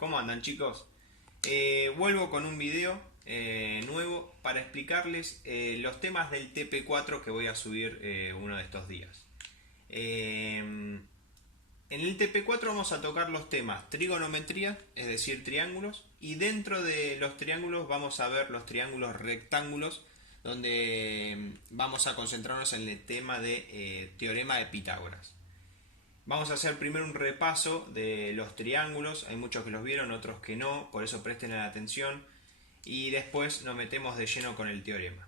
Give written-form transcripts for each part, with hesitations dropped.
¿Cómo andan, chicos? Vuelvo con un video nuevo para explicarles los temas del TP4 que voy a subir uno de estos días. En el TP4 vamos a tocar los temas trigonometría, es decir, triángulos, y dentro de los triángulos vamos a ver los triángulos rectángulos, donde vamos a concentrarnos en el tema de teorema de Pitágoras. Vamos a hacer primero un repaso de los triángulos, hay muchos que los vieron, otros que no, por eso presten atención, y después nos metemos de lleno con el teorema.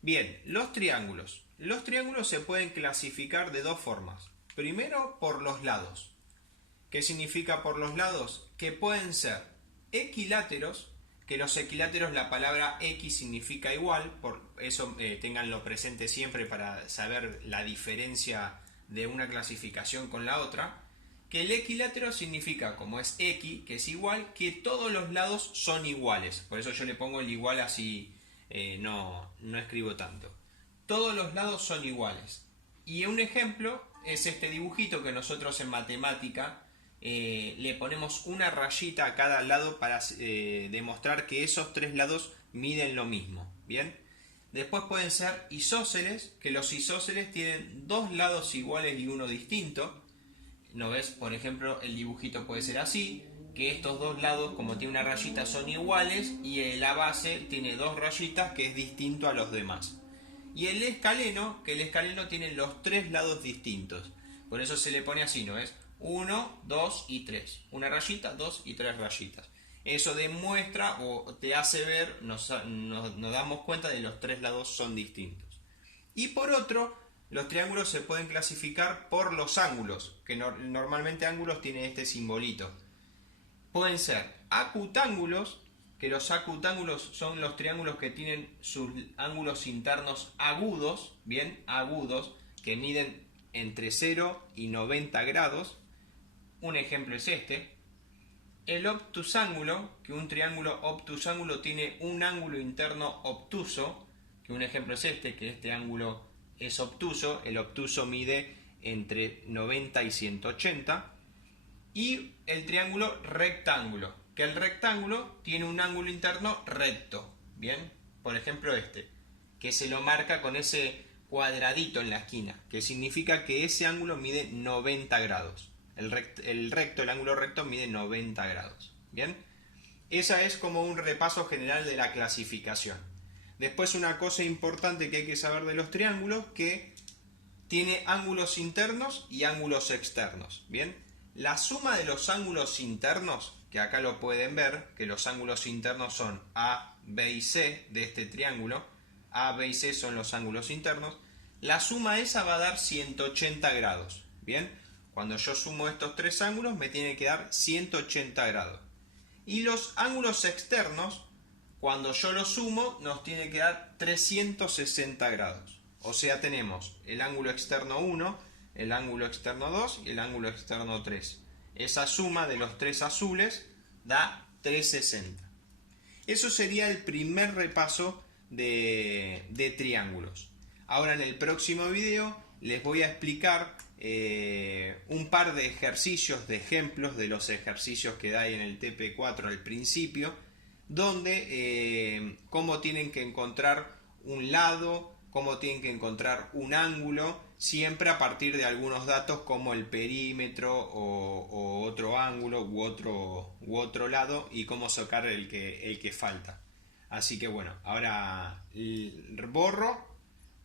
Bien, los triángulos. Los triángulos se pueden clasificar de dos formas. Primero, por los lados. ¿Qué significa por los lados? Que pueden ser equiláteros, que los equiláteros, la palabra X significa igual, por eso ténganlo presente siempre para saber la diferencia de una clasificación con la otra, que el equilátero significa, como es X, que es igual, que todos los lados son iguales. Por eso yo le pongo el igual así, no escribo tanto. Todos los lados son iguales. Y un ejemplo es este dibujito que nosotros en matemática le ponemos una rayita a cada lado para demostrar que esos tres lados miden lo mismo. ¿Bien? Después pueden ser isósceles, que los isósceles tienen dos lados iguales y uno distinto. ¿No ves? Por ejemplo, el dibujito puede ser así, que estos dos lados, como tiene una rayita, son iguales y la base tiene dos rayitas que es distinto a los demás. Y el escaleno, que el escaleno tiene los tres lados distintos. Por eso se le pone así, ¿no es? 1, 2 y 3. Una rayita, 2 y 3 rayitas. Eso demuestra o te hace ver, nos damos cuenta de que los tres lados son distintos. Y por otro, los triángulos se pueden clasificar por los ángulos, que normalmente ángulos tienen este simbolito. Pueden ser acutángulos, que los acutángulos son los triángulos que tienen sus ángulos internos agudos, bien, agudos, que miden entre 0 y 90 grados. Un ejemplo es este. El obtusángulo, que un triángulo obtusángulo tiene un ángulo interno obtuso, que un ejemplo es este, que este ángulo es obtuso, el obtuso mide entre 90 y 180, y el triángulo rectángulo, que el rectángulo tiene un ángulo interno recto, ¿bien? Por ejemplo este, que se lo marca con ese cuadradito en la esquina, que significa que ese ángulo mide 90 grados. El ángulo recto mide 90 grados. ¿Bien? Esa es como un repaso general de la clasificación. Después una cosa importante que hay que saber de los triángulos, que tiene ángulos internos y ángulos externos. ¿Bien? La suma de los ángulos internos, que acá lo pueden ver, que los ángulos internos son A, B y C de este triángulo. A, B y C son los ángulos internos. La suma esa va a dar 180 grados. ¿Bien? Cuando yo sumo estos tres ángulos me tiene que dar 180 grados. Y los ángulos externos, cuando yo los sumo, nos tiene que dar 360 grados. O sea, tenemos el ángulo externo 1, el ángulo externo 2 y el ángulo externo 3. Esa suma de los tres azules da 360. Eso sería el primer repaso de triángulos. Ahora en el próximo video les voy a explicar un par de ejercicios, de ejemplos de los ejercicios que da en el TP4 al principio, donde cómo tienen que encontrar un lado, cómo tienen que encontrar un ángulo, siempre a partir de algunos datos como el perímetro o otro ángulo u otro lado, y cómo sacar el que falta. Así que bueno, ahora borro,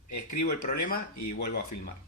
escribo el problema y vuelvo a filmar.